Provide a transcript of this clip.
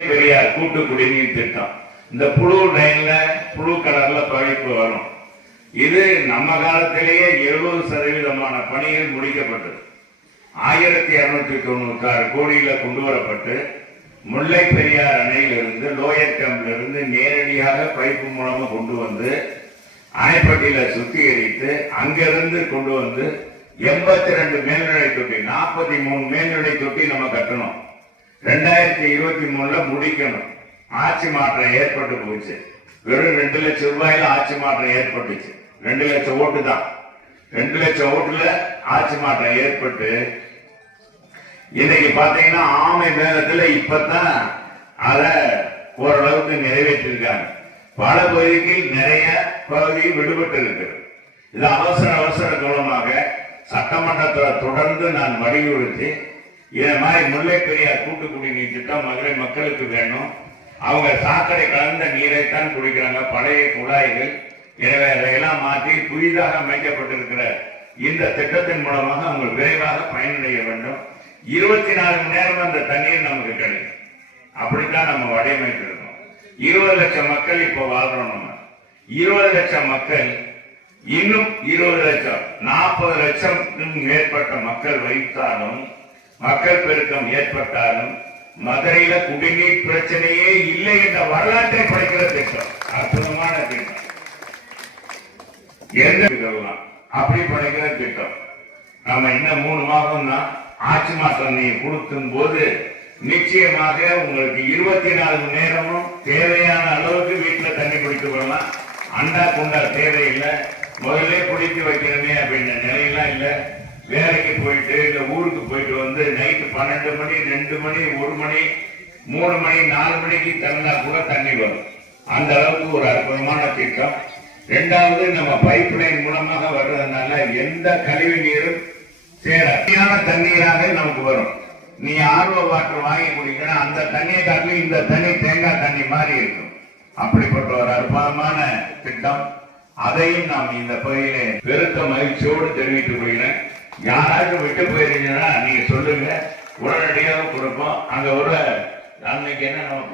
பெரியார் கூட்டு குடிநீர் திட்டம். இந்த புழு லைன்ல புழு கலர்ல பைப்பு வரும். இது நம்ம காலத்திலேயே 70% பணிகள் முடிக்கப்பட்டது. 1296 கோடியில கொண்டு வரப்பட்டு முல்லை பெரியார் அணையிலிருந்து லோயர் கேம்ப்ல இருந்து நேரடியாக பைப்பு மூலமா கொண்டு வந்து அணைப்பட்டியில சுத்திகரித்து அங்கிருந்து கொண்டு வந்து 82 மேல்நிலை தொட்டி, 43 மேல்நிலை தொட்டி நம்ம கட்டணும். 2023 முடிக்கணும். ஆட்சி மாற்றம் ஏற்பட்டு போச்சு. வெறும் 2 லட்சம் ரூபாயில ஆட்சி மாற்றம் ஏற்பட்டுச்சு. 2 லட்சம் ஓட்டு தான். 2 லட்சம் ஓட்டுல ஆட்சி மாற்றம் ஏற்பட்டு இன்னைக்கு பாத்தீங்கன்னா ஆமை வேகத்துல இப்பதான் அத ஓரளவுக்கு நிறைவேற்றிருக்காங்க. பல பகுதிக்கு நிறைய பகுதி விடுபட்டு இருக்கு. இது அவசர காலமாக சட்டமன்றத்தில் தொடர்ந்து நான் வலியுறுத்தி இதை மாதிரி முல்லை பெரியார் கூட்டு குடிநீர் திட்டம் மதுரை மக்களுக்கு வேணும். அவங்க சாக்கடை கலந்த நீரைத்தான் குடிக்கிறாங்க, பழைய குழாய்கள். எனவே அதையெல்லாம் மாற்றி புதிதாக அமைக்கப்பட்டிருக்கிற இந்த திட்டத்தின் மூலமாக அவங்க விரைவாக பயனடைய வேண்டும். 24 மணி நேரம் அந்த தண்ணீர் நமக்கு கிடைக்கும். அப்படித்தான் நம்ம வடிவமைத்திருக்கோம். 20 லட்சம் மக்கள் இப்ப வாழ்றோம். நம்ம 20 லட்சம் மக்கள், இன்னும் 20 லட்சம், 40 லட்சம் மேற்பட்ட மக்கள் வைத்தாலும், மக்கள் பெருக்கம் ஏற்பட்டாலும் மதுரையில குடிநீர் பிரச்சனையே இல்லை என்ற வரலாற்றை படைக்கிற திட்டம். அற்புதமான திட்டம். அப்படி படைக்கிற திட்டம். நம்ம இன்னும் 3 மாதம் தான் ஆட்சி மாற்றம் நீங்க கொடுக்கும் போது நிச்சயமாக உங்களுக்கு 24 மணி நேரமும் தேவையான அளவுக்கு வீட்டுல தண்ணி குடித்து வரலாம். அண்டா குண்டா தேவையில்லை. முதல்ல குடித்து வைக்கணுமே அப்படின்ற நிலையெல்லாம் இல்லை. வேலைக்கு போயிட்டு இல்ல ஊருக்கு போயிட்டு வந்து நைட்டு 12 மணி, 2 மணி, 1 மணி, 3 மணி, 4 மணிக்கு தந்தா கூட தண்ணி வரும். அந்த அளவுக்கு ஒரு அற்புதமான திட்டம். 2வது, நம்ம பைப் லைன் மூலமாக வர்றதுனால எந்த கழிவு நீரும் சேரான தண்ணீராக நமக்கு வரும். நீ ஆர்வ வாட்டர் வாங்கி குடிக்கணும், அந்த தண்ணியை காட்டி இந்த தண்ணி தேங்காய் தண்ணி மாதிரி இருக்கும். அப்படிப்பட்ட ஒரு அற்புதமான திட்டம். அதையும் நாம் இந்த பகுதியிலே பெருத்த மகிழ்ச்சியோடு தெரிவித்துக் கொள்கிறேன். யாராச்சும் விட்டு போயிருந்தீங்கன்னா நீங்க சொல்லுங்க, உடனடியாக கொடுப்போம். அங்க ஒரு அன்னைக்கு என்ன நம்ம